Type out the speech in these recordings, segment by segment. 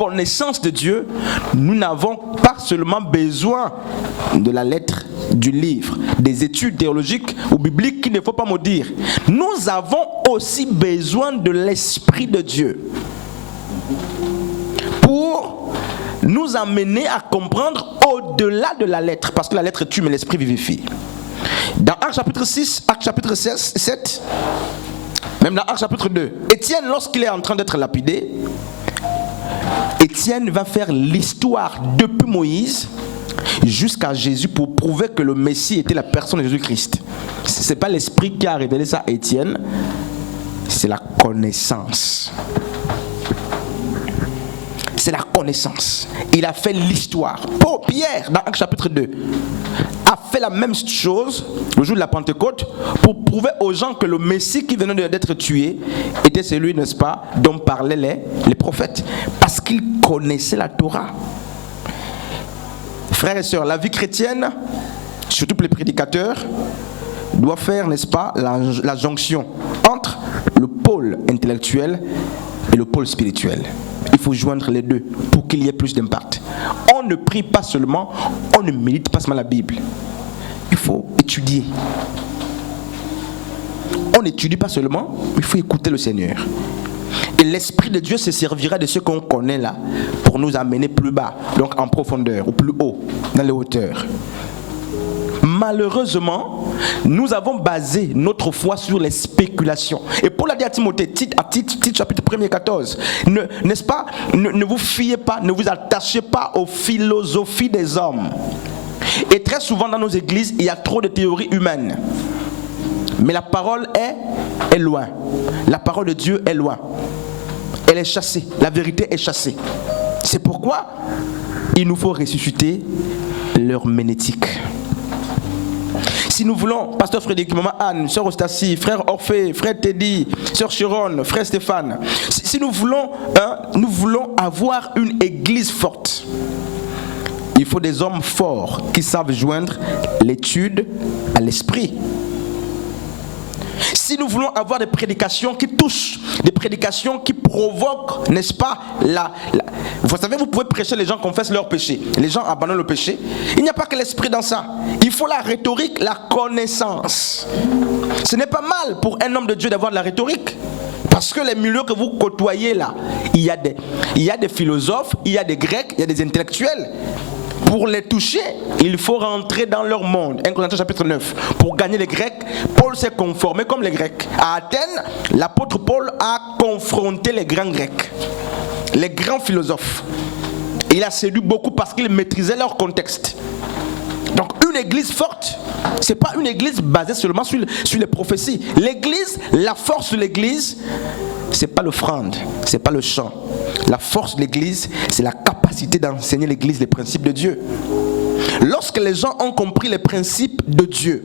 connaissance de Dieu, nous n'avons pas seulement besoin de la lettre, du livre, des études théologiques ou bibliques qu'il ne faut pas maudire. Nous avons aussi besoin de l'Esprit de Dieu pour nous amener à comprendre au-delà de la lettre, parce que la lettre tue mais l'Esprit vivifie. Dans Actes chapitre 6, Actes chapitre 16, 7, même dans Actes chapitre 2, Étienne, lorsqu'il est en train d'être lapidé, Étienne va faire l'histoire depuis Moïse jusqu'à Jésus pour prouver que le Messie était la personne de Jésus-Christ. Ce n'est pas l'Esprit qui a révélé ça à Étienne, c'est la connaissance. C'est la connaissance. Il a fait l'histoire. Paul, Pierre, dans Actes chapitre 2, a fait la même chose le jour de la Pentecôte pour prouver aux gens que le Messie qui venait d'être tué était celui, n'est-ce pas, dont parlaient les prophètes. Parce qu'il connaissait la Torah. Frères et sœurs, la vie chrétienne, surtout pour les prédicateurs, doit faire, n'est-ce pas, la jonction entre le pôle intellectuel et le pôle spirituel. Il faut joindre les deux pour qu'il y ait plus d'impact. On ne prie pas seulement, on ne médite pas seulement la Bible. Il faut étudier. On n'étudie pas seulement, il faut écouter le Seigneur. Et l'Esprit de Dieu se servira de ce qu'on connaît là pour nous amener plus bas, donc en profondeur ou plus haut, dans les hauteurs. Malheureusement, nous avons basé notre foi sur les spéculations. Et Paul a dit à Timothée, Tite chapitre 1er 14, n'est-ce pas, ne vous fiez pas, ne vous attachez pas aux philosophies des hommes. Et très souvent dans nos églises, il y a trop de théories humaines. Mais la parole est loin. La parole de Dieu est loin. Elle est chassée. La vérité est chassée. C'est pourquoi il nous faut ressusciter l'herméneutique. Si nous voulons, Pasteur Frédéric, Maman Anne, Sœur Ostassi, Frère Orphée, Frère Teddy, Sœur Chiron, Frère Stéphane, si nous voulons avoir une église forte, il faut des hommes forts qui savent joindre l'étude à l'esprit. Si nous voulons avoir des prédications qui touchent, des prédications qui provoquent, n'est-ce pas, vous savez, vous pouvez prêcher, les gens confessent leurs péchés, les gens abandonnent le péché. Il n'y a pas que l'esprit dans ça. Il faut la rhétorique, la connaissance. Ce n'est pas mal pour un homme de Dieu d'avoir de la rhétorique. Parce que les milieux que vous côtoyez là, il y a des philosophes, il y a des Grecs, il y a des intellectuels. Pour les toucher, il faut rentrer dans leur monde. 1 Corinthiens chapitre 9. Pour gagner les Grecs, Paul s'est conformé comme les Grecs. À Athènes, l'apôtre Paul a confronté les grands Grecs, les grands philosophes. Il a séduit beaucoup parce qu'il maîtrisait leur contexte. Donc une église forte, ce n'est pas une église basée seulement sur les prophéties. L'église, la force de l'église, ce n'est pas l'offrande, ce n'est pas le chant. La force de l'église, c'est la capacité d'enseigner l'église les principes de Dieu. Lorsque les gens ont compris les principes de Dieu,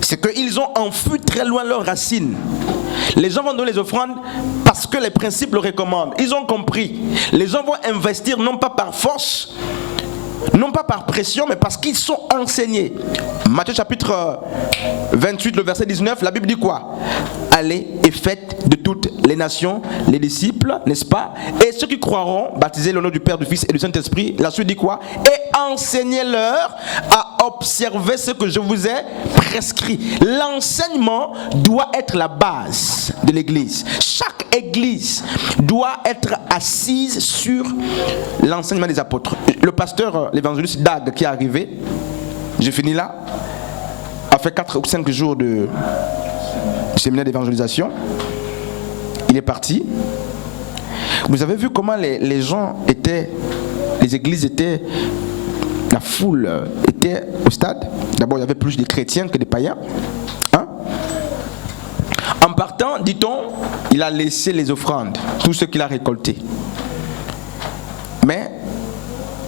c'est qu'ils ont enfui très loin leurs racines. Les gens vont donner les offrandes parce que les principes le recommandent. Ils ont compris. Les gens vont investir non pas par force, non pas par pression, mais parce qu'ils sont enseignés. Matthieu chapitre 28, le verset 19, la Bible dit quoi? Allez et faites de toutes les nations les disciples, n'est-ce pas? Et ceux qui croiront, baptisez le nom du Père, du Fils et du Saint-Esprit. La suite dit quoi? Et enseignez-leur à observer ce que je vous ai prescrit. L'enseignement doit être la base de l'église. Chaque église doit être assise sur l'enseignement des apôtres. Le pasteur, l'évangéliste Dag, qui est arrivé, j'ai fini là, a fait 4 ou 5 jours de séminaire d'évangélisation. Il est parti. Vous avez vu comment les gens étaient, les églises étaient, la foule était au stade. D'abord, il y avait plus de chrétiens que des païens. Hein? En partant, dit-on, il a laissé les offrandes, tout ce qu'il a récolté. Mais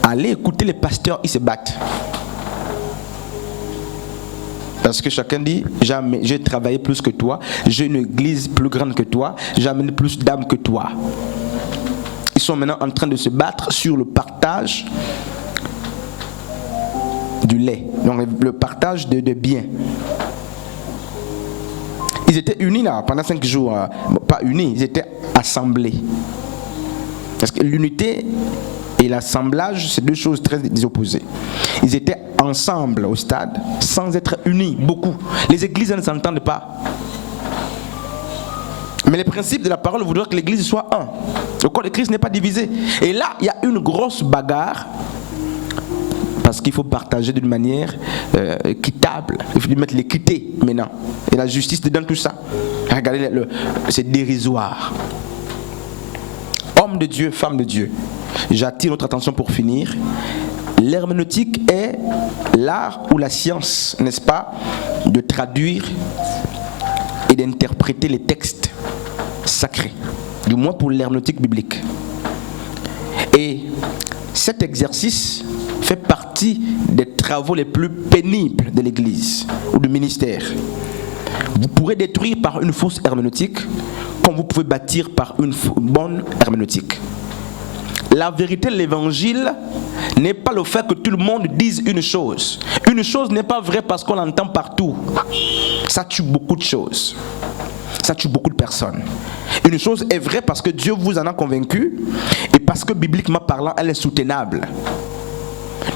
allez écouter les pasteurs, ils se battent. Parce que chacun dit, j'ai travaillé plus que toi, j'ai une église plus grande que toi, j'ai amené plus d'âmes que toi. Ils sont maintenant en train de se battre sur le partage du lait, donc le partage de biens. Ils étaient unis là pendant 5 jours, pas unis, ils étaient assemblés. Parce que l'unité et l'assemblage, c'est deux choses très opposées. Ils étaient ensemble au stade, sans être unis, beaucoup. Les églises ne s'entendent pas. Mais les principes de la parole voudraient que l'église soit un. Le corps de Christ n'est pas divisé. Et là, il y a une grosse bagarre. Parce qu'il faut partager d'une manière équitable. Il faut mettre l'équité maintenant. Et la justice dedans tout ça. Regardez, c'est dérisoire. Homme de Dieu, femme de Dieu. J'attire notre attention pour finir. L'herméneutique est l'art ou la science, n'est-ce pas, de traduire et d'interpréter les textes sacrés. Du moins pour l'herméneutique biblique. Et cet exercice fait partie des travaux les plus pénibles de l'Église ou du ministère. Vous pourrez détruire par une fausse herméneutique comme vous pouvez bâtir par une bonne herméneutique. La vérité de l'Évangile n'est pas le fait que tout le monde dise une chose. Une chose n'est pas vraie parce qu'on l'entend partout. Ça tue beaucoup de choses. Ça tue beaucoup de personnes. Une chose est vraie parce que Dieu vous en a convaincu et parce que bibliquement parlant, elle est soutenable.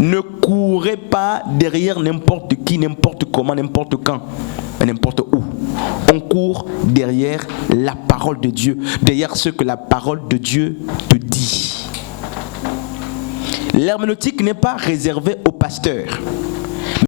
Ne courez pas derrière n'importe qui, n'importe comment, n'importe quand, n'importe où. On court derrière la parole de Dieu, derrière ce que la parole de Dieu te dit. L'herméneutique n'est pas réservée aux pasteurs.